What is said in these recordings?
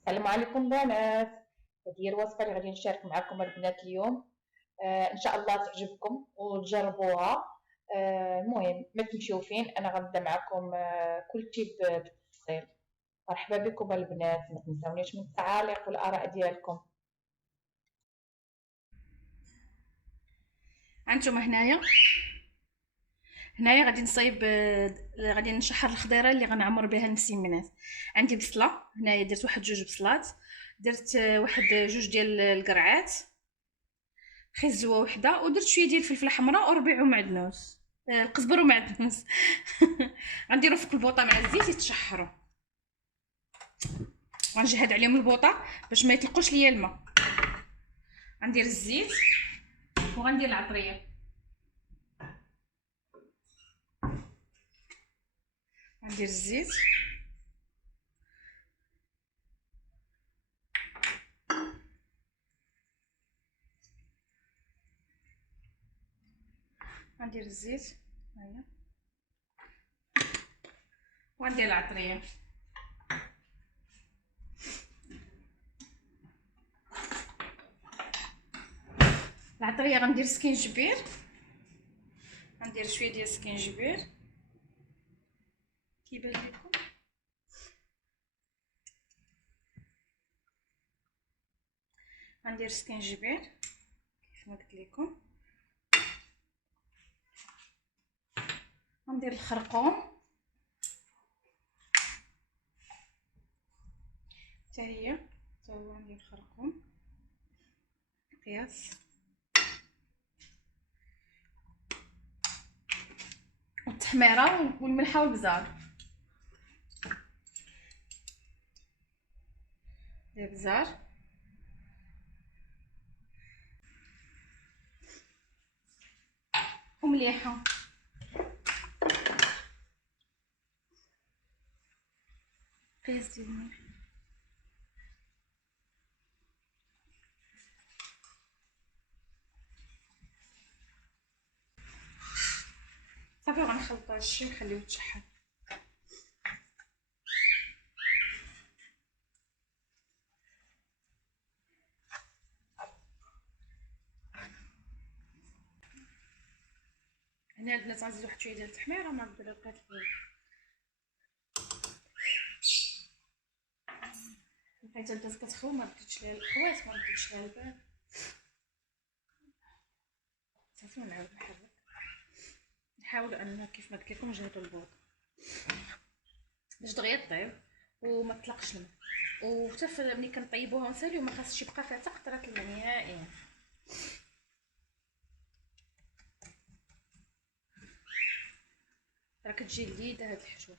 السلام عليكم بنات. هذه هي الوصفة اللي غادي نشارك معكم البنات اليوم. إن شاء الله تعجبكم وتجربوها. المهم ما تمشيو فين، أنا غنبدا معكم كل شيء بالتفصيل. مرحبا بكم البنات، ما تنساونيش من التعاليق والآراء ديالكم. هانتوما هنايا غادي نصايب غادي نشحر الخضيره اللي غنعمر بها المسيمنات. عندي بصله هنايا، درت واحد جوج بصلات، درت واحد جوج ديال القرعات، خزوه وحده، ودرت شويه ديال الفلفله حمراء وربيع ومعدنوس، القزبر ومعدنوس. غنديرهم في البوطه مع الزيت يتشحروا. غنجهد عليهم البوطه باش ما يطلقوش ليا الماء. غندير الزيت وغندير العطريه. غندير الزيت غندير الزيت هيا، وغندير العطريه. العطريه غندير سكينجبير، غندير شويه ديال السكينجبير كيبان لكم. غندير سكينجبير كيف ما قلت لكم. غندير الخرقوم حتى هي، حتى هو غندير الخرقوم قياس، والتحميره والملحه والبزار. البزار ومليحه. قياس ديال الملح. صافي غنخلط هادشي ونخليوه يتشحر. هنا البنات غنزيد واحد شويه ديال التحميره، ما نقدر لقيت لقيتها بدات كتخوي، ما رديتش ليها الخوات، ما رديتش ليها البال. صافي ونعاود نحرك، نحاول اننا كيف ما قلت لكم نجهدوا البوط باش دغيا طيب وما تطلقش الماء. وحتى ملي كنطيبوها ونساليو ما خاصش يبقى فيها حتى قطره الماء نهائيا. راه كتجي لذيذه هاد الحشوه،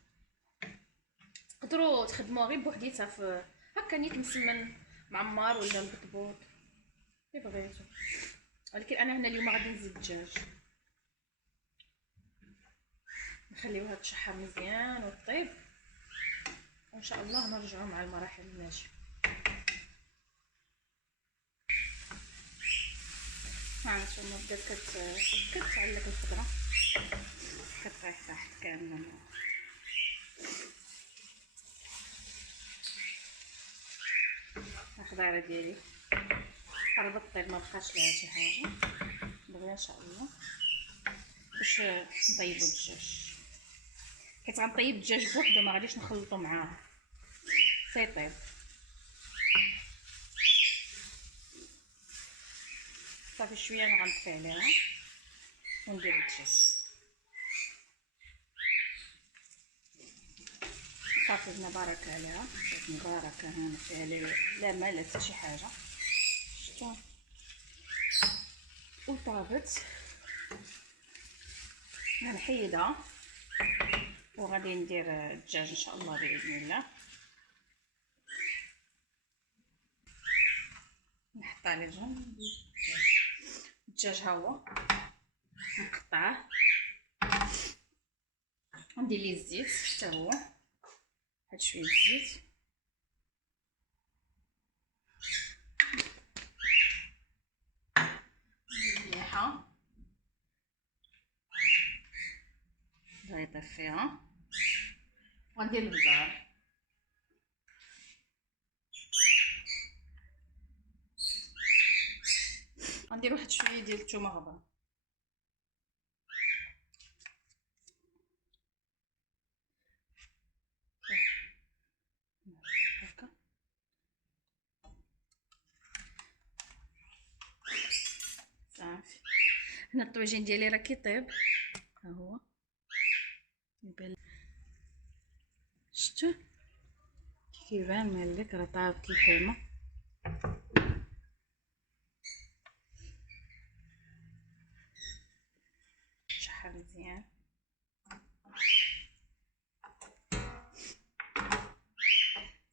تقدروا تخدموها غير بوحديتها في هكا نيت مسمن معمر ولا البطبوط اللي بغيتو. ولكن انا هنا اليوم غادي نزيد الدجاج، نخليوها تشحر مزيان وطيب، وان شاء الله نرجعوا مع المراحل الناجيه. ها نتوما بدات كتعلق الخضره، كطيح تحت كامله. الخضيره ديالي قربت طيب، ما بقاش لها شي حاجه دابا ان شاء الله باش نطيبوا الدجاج. حيت غنطيب الدجاج بوحدو، ما غاديش نخلطو معاه، سيطيب. صافي شويه انا غنطفي عليها وندير الدجاج. صافي هنا بركه عليها، مباركه هنا فيها لا ما لا حتى شي حاجه. شفتوا وطابت. غنحيدها وغادي ندير الدجاج ان شاء الله باذن الله. نحط عليه جنب الدجاج، ها هو نقطعه، وندير ليه الزيت حتى هو، هاد شويه الزيت، مليحه بغا يطيب فيها، وغندير البزار. غندير واحد شويه ديال الثومه غبره هكا. صافي، هنا الطويجين ديالي راه كيطيب، ها هو يبان. شفتوا كيبان مالك راه طابت الحومه. شحال مزيان.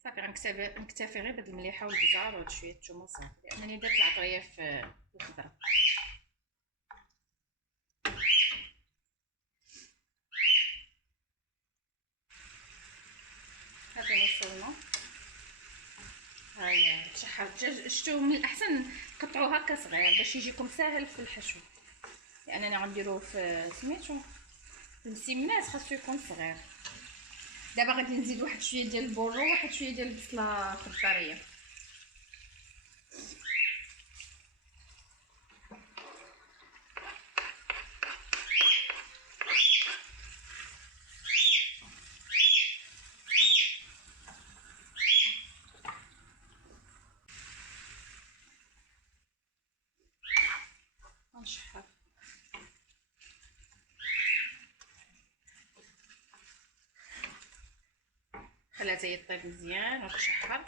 صافي غنكتفي غير بهاد المليحه والبزار وهاد شويه الثومه صافي، لانني درت العطريه في الخضره. هذا وصلنا. هاي تشحر الدجاج، شتو من الاحسن تقطعوه هكا صغير باش يجيكم ساهل في الحشو، لاننا غنديروه في سميتو في المسمنات، خاصو يكون صغير. دابا غادي نزيد واحد شويه ديال البورو وواحد شويه ديال البصله خضريه. غنشحر خليها حتى يطيب مزيان وتشحر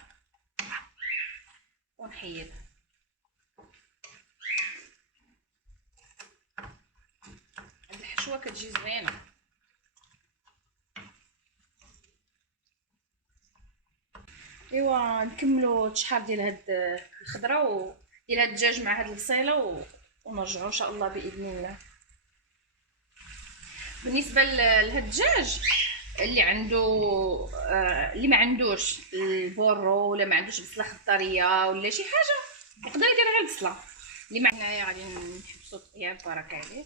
ونحيدها. هاد الحشوه كتجي زوينه. ايوا نكملوا التشحار ديال هاد الخضره وديال هاد الدجاج مع هاد البصيله ونرجعوا ان شاء الله باذن الله. بالنسبه لهاد الدجاج اللي عنده اللي ما عندوش البورو ولا ما عندوش بصله خضريه ولا شي حاجه يقدر يدير غير البصله اللي هنايا. غادي نحبسوا الطياب بارك عليه.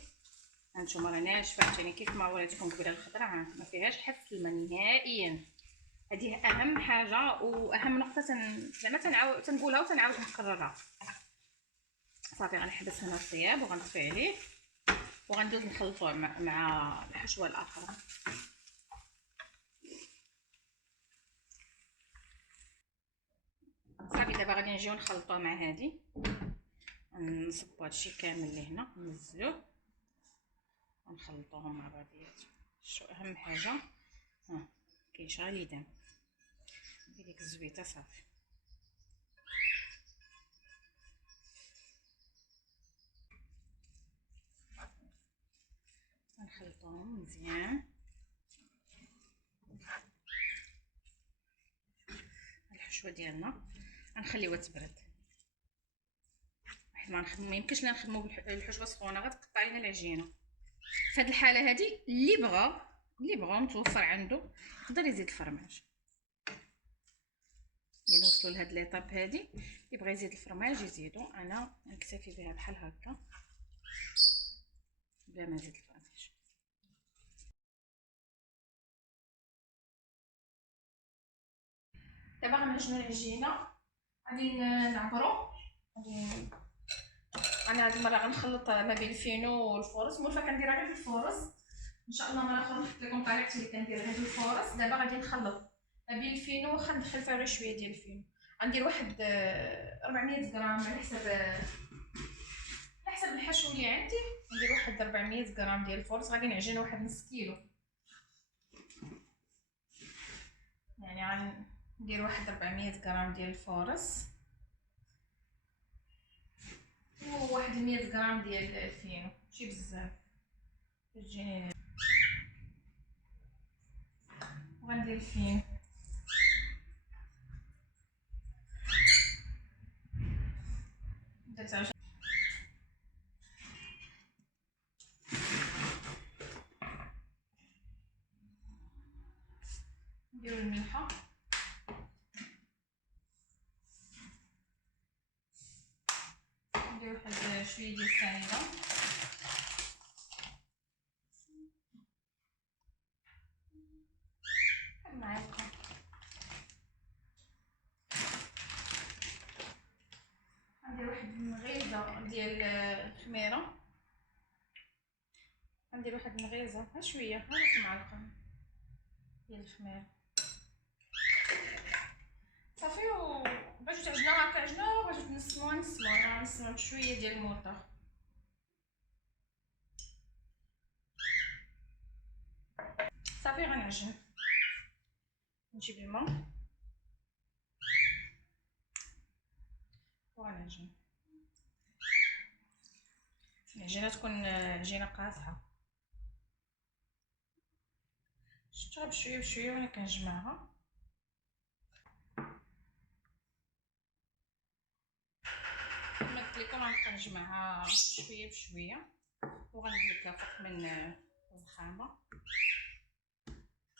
هانتوما راه ناشفه عاوتاني كيف ما وريتكم قبيله الخضره، ما فيهاش حتى الماء نهائيا. هذه اهم حاجه واهم نقطه زعما تنقولها وتنعاود نكررها. صافي غنحبس هنا الطياب وغنطفي عليه وغندوز نخلطوه مع الحشوه الاخرى. صافي دابا غادي نجيو نخلطوه مع هادي، نصبوا هادشي كامل لهنا ننزلوه ونخلطوهم مع بعضياتهم. شو اهم حاجه ها كيشغل يدان بديك الزويته. صافي نخلطوهم مزيان. الحشوه ديالنا غنخليوها تبرد، حيت ما نخدمو ميمكنش لا نخدمو بالحشوه سخونه غتقطع لينا العجينه. في هذه الحاله هذه اللي بغا متوفر عنده يقدر يزيد الفرماج. يعني نوصلوا لهاد ليطاب هادي يبغى يزيد الفرماج يزيدو، انا نكتفي بها بحال هكا بلا ما نزيد الفرماج. دابا غنعجنو العجينه، غادي نعبرو. انا هاد المره غنخلط ما بين الفينو والفورص، مولفه كنديرها غير في الفورص. ان شاء الله مره اخرى نحط لكم طريقتي اللي كنديرها في الفورص. دابا غادي نخلط ما بين الفينو، واخا ندخل فيها غير شويه ديال الفينو. غندير واحد 400 غرام على حسب الحشو اللي عندي. ندير واحد 400 غرام ديال الفورص. غادي نعجن واحد نص كيلو، يعني غندير واحد 400 غرام ديال الفورص وواحد 100 غرام ديال الفينو، ماشي بزاف تجيني. وغندير الفينو درت عشان نديرو الملحه، ندير واحد شويه ديال السنيده، معلقه، غندير واحد المغيب نغيزه ديال الخميره، غندير واحد النغيزه ها شويه، ها نص معلقه ديال الخميره صافي. وباش تعجنو هكا عجنو، باش نسمو بشويه ديال الموطه صافي. غنعجن، نجيب الماء وغنعجن. العجينه تكون عجينه قاصحه، شفتوها بشويه بشويه وانا كنجمعها. كما قلت لكم غنبقى نجمعها شويه بشويه وغندلكها فوق من الرخامه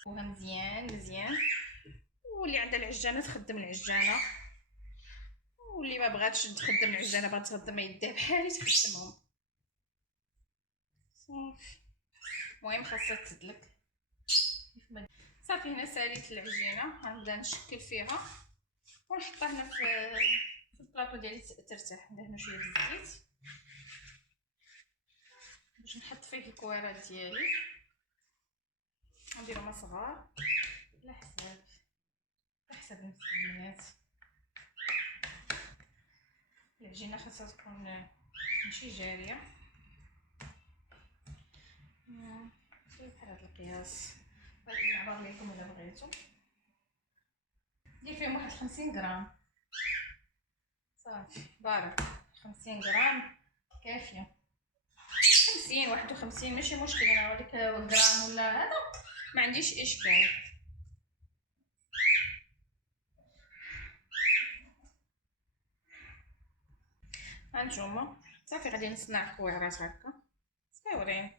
وها مزيان مزيان. واللي عندها العجانه تخدم العجانه، واللي ما بغاتش تخدم العجانه بغات تخدم يديها بحالي تخدمهم صافي. المهم خاصها تدلك صافي. هنا ساليت العجينه، غنبدا نشكل فيها ونحطها هنا في البلاطو ديالي ترتاح. ندهنو شويه بالزيت باش نحط فيه الكويرات ديالي، نديرهم صغار على حساب المكونات. العجينه خاصها تكون ماشي جاريه، بحال هذا القياس. غادي نعبر لكم الا بغيتو. ندير فيهم واحد 50 غرام صافي بارك. 50 غرام كافيه، 50 51 ماشي مشكل. انا هذيك غرام ولا هذا ما عنديش اشكال. هانتوما صافي غادي نصنع الكويرات هكا صغيورين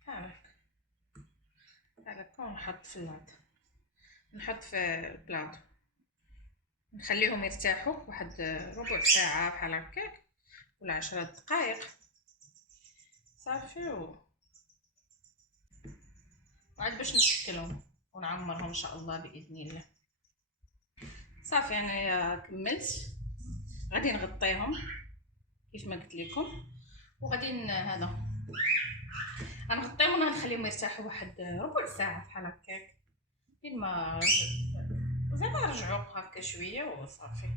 بحال هكا ونحط في اللاط، نحط في البلاطو نخليهم يرتاحوا واحد ربع ساعه بحال هكاك ولا 10 دقائق صافي. وعاد باش نشكلهم ونعمرهم ان شاء الله باذن الله. صافي انا كملت، غادي نغطيهم كيف ما قلت لكم، وغادي هذا غنغطيهم ونخليهم يرتاحوا واحد ربع ساعه بحال هكاك. فين ما زعما نرجعوا هكا شويه وصافي.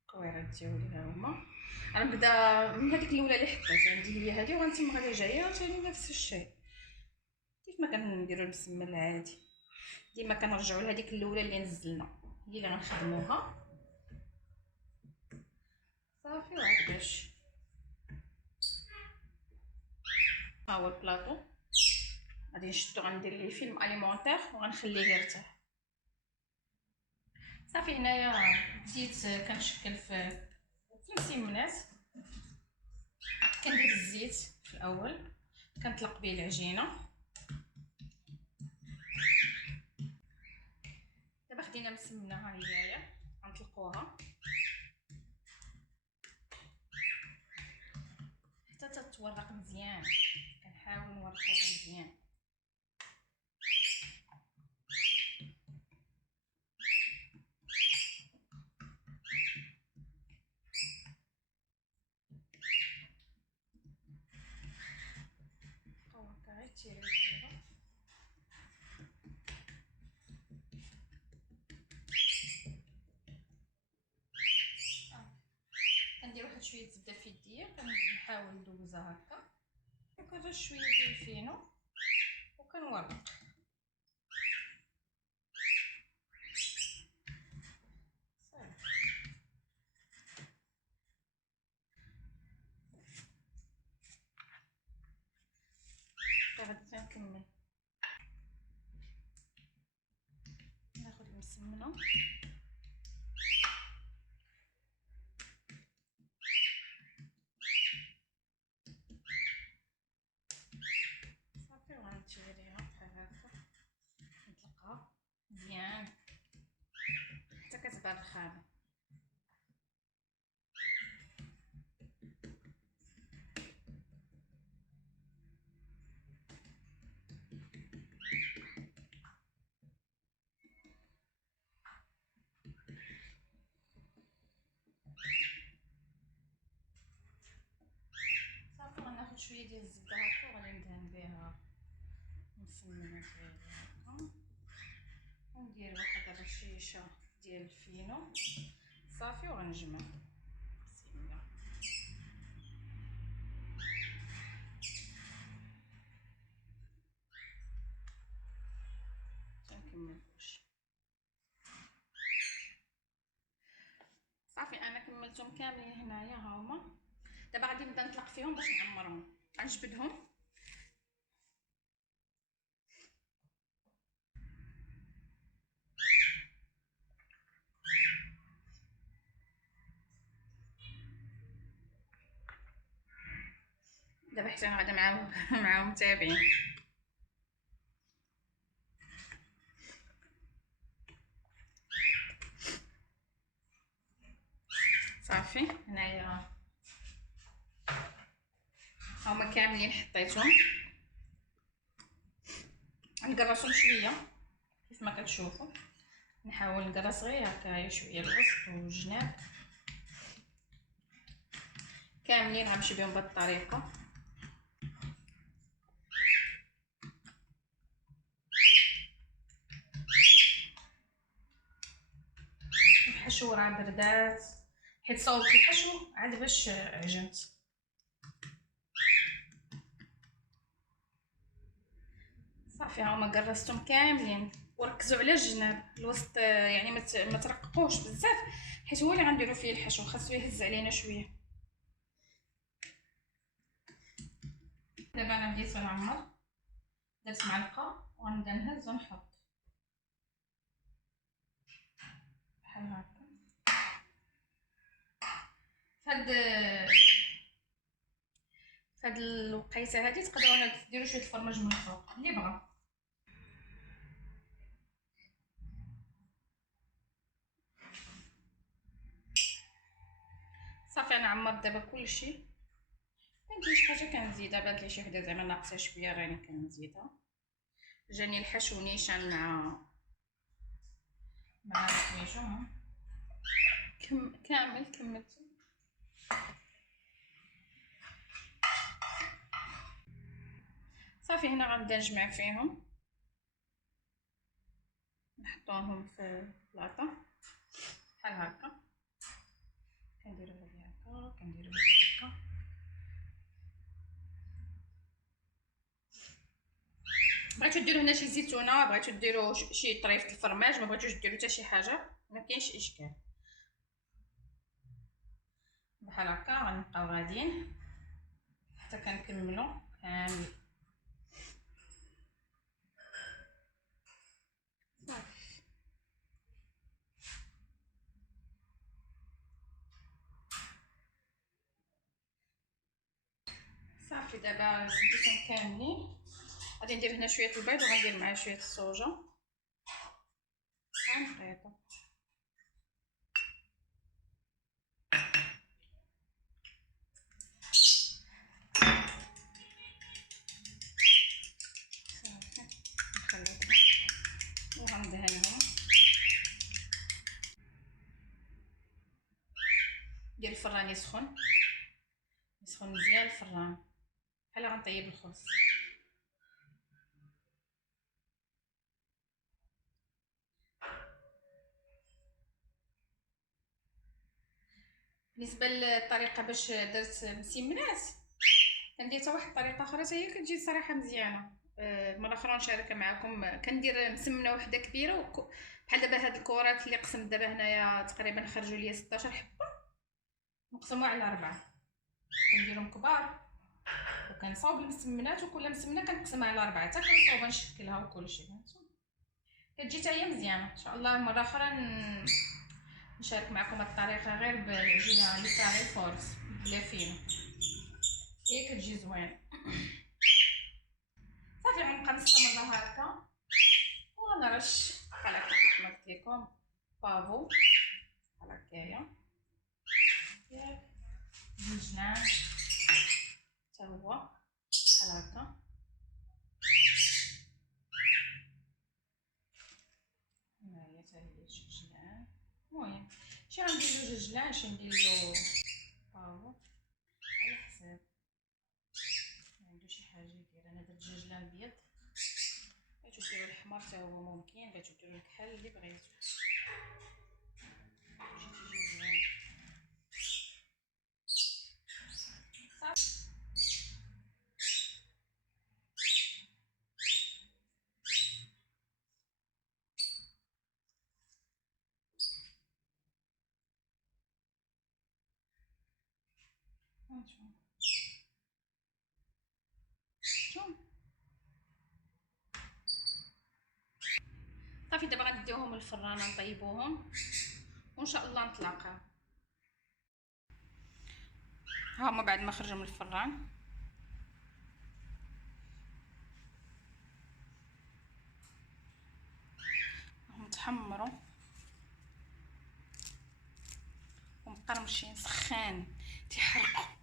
الكويرات ديالي ها هما. غنبدا من هذيك الاولى اللي حطيت عندي هي هذه، وغنتم غادي جايه عاوتاني نفس الشيء كيف ما كنديروا المسمن العادي. ديما كنرجعوا لهذيك الاولى اللي نزلنا هي اللي غنخدموها صافي. وعاد باش ها هو البلاطو غادي نشدو، غندير ليه فيلم اليمونتير وغنخليه يرتاح صافي. هنايا بديت كنشكل في المسمنات. كندير الزيت في الاول كنطلق به العجينه. دابا خدينا مسمنه ها هي غنطلقوها حتى تتورق مزيان. كنحاول نورقوها مزيان هكا تيري فيها. كندير واحد شويه زبده في يديا كنحاول ندوزها هكا وكنرش شويه ديال الفينو وكنورق. غادي نكمل ناخذ المسمنه صافي وغنتيريها بحال هكا نطلقها مزيان حتى كتبان الخامه. ديال الزبده هكا وغادي ندهن بها مسمنه هكا، وندير واحد الرشيشه ديال الفينو صافي وغنجمع. بسم الله. تنكمل كلشي صافي. انا كملتهم كاملين هنايا ها هما. دابا غادي نبدا نطلق فيهم باش نعمرهم. غنجبدهم دابا حتى انا غادا معاهم متابعين. صافي هنايا هما كاملين حطيتهم. نقرصهم شويه كيف ما كتشوفوا، نحاول نقرص غير هكا شويه الوسط والجناب كاملين. غنمشي بهم بهاد الطريقه. الحشو راه بردات حيت صوبت الحشو عاد باش عجنت. صافي هاهما قرصتهم كاملين وركزوا على الجناب الوسط، يعني ما ترققوش بزاف حيت هو اللي غنديروا فيه الحشو، خاصو يهز علينا شويه. دابا انا بديت نعمر، درت معلقه وغنبدا نهز ونحط بحال هكا. فهاد الوقيته هادي تقدروا ديروا شويه الفرماج من الفوق اللي بغا. صافي انا عمرت دابا كلشي. كندير شي حاجه كنزيدها، بانت لي شي وحده زعما ناقصه شويه راني كنزيدها. جاني الحشو نيشان مع سميتو كامل كملت. صافي هنا غنبدا نجمع فيهم، نحطوهم في بلاطه بحال هكا. كنديرو هادي هكا، كنديرو هادي هكا. بغيتو ديروا هنا شي زيتونه، بغيتو ديروا شي طريف الفرماج، ما بغيتوش ديروا حتى شي حاجه، ما كاينش اشكال. بحال هكا غنبقاو غاديين حتى كنكملوا كامل. صافي دابا سديتهم كاملين. غادي ندير هنا شويه البيض وغندير معاه شويه الصوجه غنقيطو. صافي نخلطهم وغندهنهم. ديال الفران يسخن مزيان الفران بحال غنطيب الخبز. بالنسبه للطريقه باش درت مسمنات، كندير حتى واحد الطريقه اخرى حتى هي كتجي صراحه مزيانه. مره اخرى نشاركها معكم. كندير مسمنه وحده كبيره بحال دابا هاد الكرات اللي قسمت دابا هنايا تقريبا خرجوا لي 16 حبه، نقسموا على 4. كنديرهم كبار وكنصاوب المسمنات، وكل مسمنه كنقسمها على 4 حتى كنصاوبها نشكلها وكلشي. كتجي حتى هي مزيانه. ان شاء الله مره اخرى نشارك معكم الطريقه غير بالعجينه اللي طاري الفورس بلا فينو، هي كتجي زوينه. صافي غنبقى نستمر هكا ونرش بحال هكا كيف ما قلت لكم بافو بحال هكايا ياك الجنان حتى هو بحال هكا. هنايا حتى هي شي جنان. المهم شي غندير جوج جنان، شي ندير له بافو على حساب. الاحمر حتى هو ممكن، بغيتو ديروا الكحل اللي بغيتو، تيجي زوين. صافي هانتوما شوف. صافي دابا غنديوهم للفران نطيبوهم وان شاء الله نتلاقاو. ها هما بعد ما خرجوا من الفران هم تحمروا ومقرمشين سخان تيحرقوا.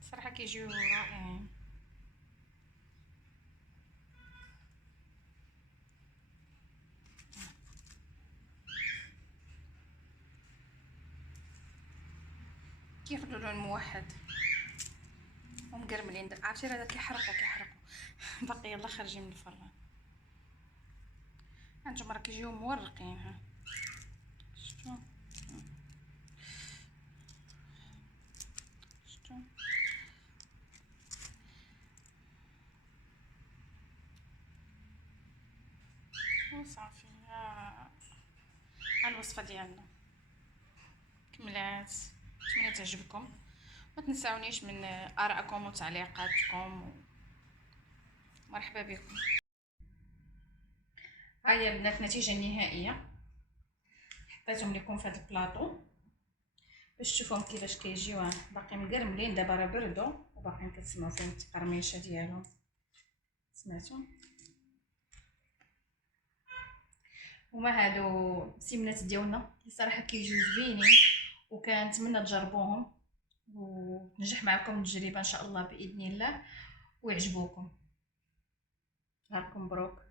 صراحه كيجيو رائعين. كياخدوا لون موحد ومقرملين. عرفتي راه كيحرقوا باقي يلا خارجين من الفران. هانتوما راه كيجيو مورقين. ها شفتوا وصافي. ها الوصفه ديالنا كملات. نتمنى تعجبكم، ما تنساونيش من ارائكم وتعليقاتكم. مرحبا بكم. ها هي البنات النتيجه النهائيه، حطيتهم لكم في هذا البلاطو باش تشوفوهم كيفاش كيجيو. باقي مقرملين، دابا راه بردوا وباقيين كتسمعوا فيهم التقرميشه ديالهم. سمعتوا؟ هما هادو السيمنات ديالنا اللي صراحه كيجيو زوينين، وكنتمنى تجربوهم وتنجح معكم التجربه ان شاء الله باذن الله ويعجبوكم. هاكم مبروك.